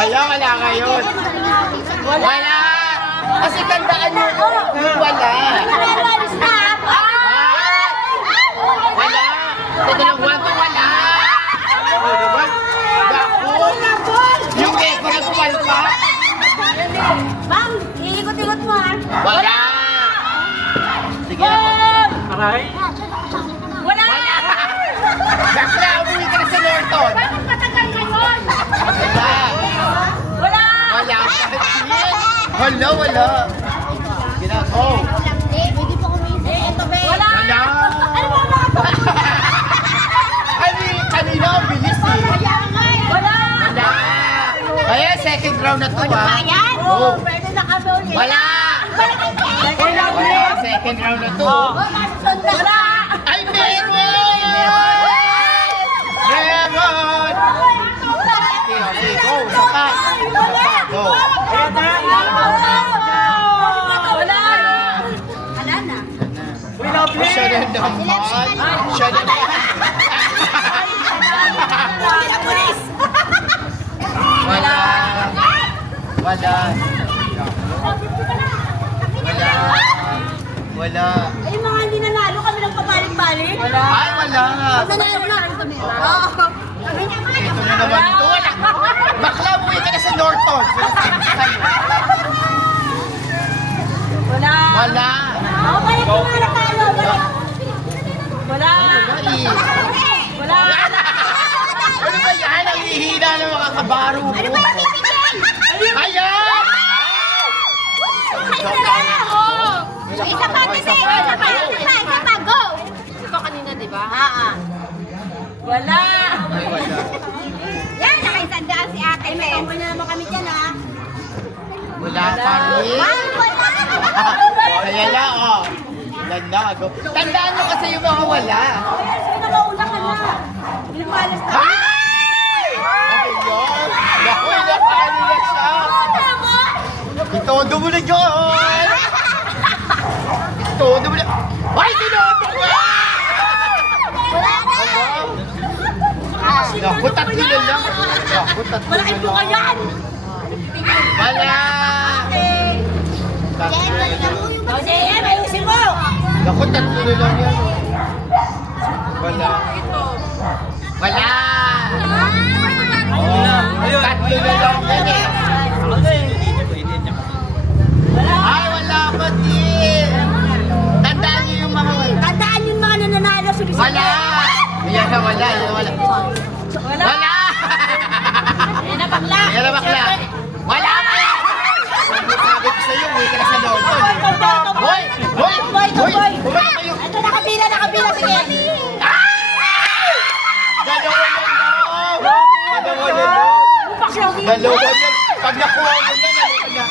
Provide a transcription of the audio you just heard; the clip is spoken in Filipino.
Wala, wala ngayon. Wala. Kasi tandaan nyo, wala. Wala. Teka lang, wala. O, diba? Gaku. Yung echo na kumalpa. Bang, iikot-ikot mo ha. Wala. Sige na po. Aray. Wala! Bakla, umuwi ka na sa Norton. Bakit matagal ngayon? Wala. Wala! Wala. Wala, wala. Sige na, go. Hindi po kumisip. Ito ba? Wala! Wala. Ano ba mga to? Kanina ang bilis eh. Wala! Wala! Wala. Kaya second round na to ah. Ayan! Oo. Pwede na kami ulit. Wala. Wala. Second round na to. Wala! Ay, meron! Meron! Okay, go. Saka. Go. Wala! Wala na. We love you. Siya na naman. Siya na naman. Wala. Wala. Wala. Wala. Ay, yung mga hindi nanalo kami ng pabalik-balik. Wala. Ay, wala. Nanalo na. Oo. Kami naman. Ito na naman ito. Wala. Bakla, umuwi ka na sa Norton. Wala. Wala. Ako balik ko nga natalo. Wala. Wala. Wala eh. Wala. Ano ba yan? Ang hihina ng mga kabaro mo. Ano ba yung bibigyan? Ayan! Isa pa, isa pa, go! Ito kanina, di ba? Wala! Ay, wala. Yan, nakaisandaan si ate. May na naman kami dyan, ha? Wala pa rin. Wala! Kaya na, oh. Ganda, go. Tandaan nyo kasi yung mga wala. Sino nakauna ka na? Lumalas na. Ay! Ayun! Naku, nakano na siya. Itodo mo na dyan! Itodo mo na. Ay, tinodo mo! Wala na! Naku, tatlo na lang. Naku, tatlo na Malaking buka lang. yan! Wala! Tatlo na lang. O, JM, ayusin mo! Naku, tatlo na lang yan. Wala. Wala! Oh, tatlo na lang yan eh. Ay, wala pa din. Tandaan niyo yung mga wala. Tandaan yung mga nananalo sa bisita. Wala! Yan na wala, yan na wala. Wala! Wala! Yan na bakla! Yan na bakla. Wala pa! Sabi ko sa'yo, uwi ka na sa Norton eh. Hoy! Hoy! Hoy! Bumalik kayo! Ito, nakabila, sige! Dalawa na lang! Dalawa na lang! Dalawa yan! Pag nakuha mo yan, ano ka na?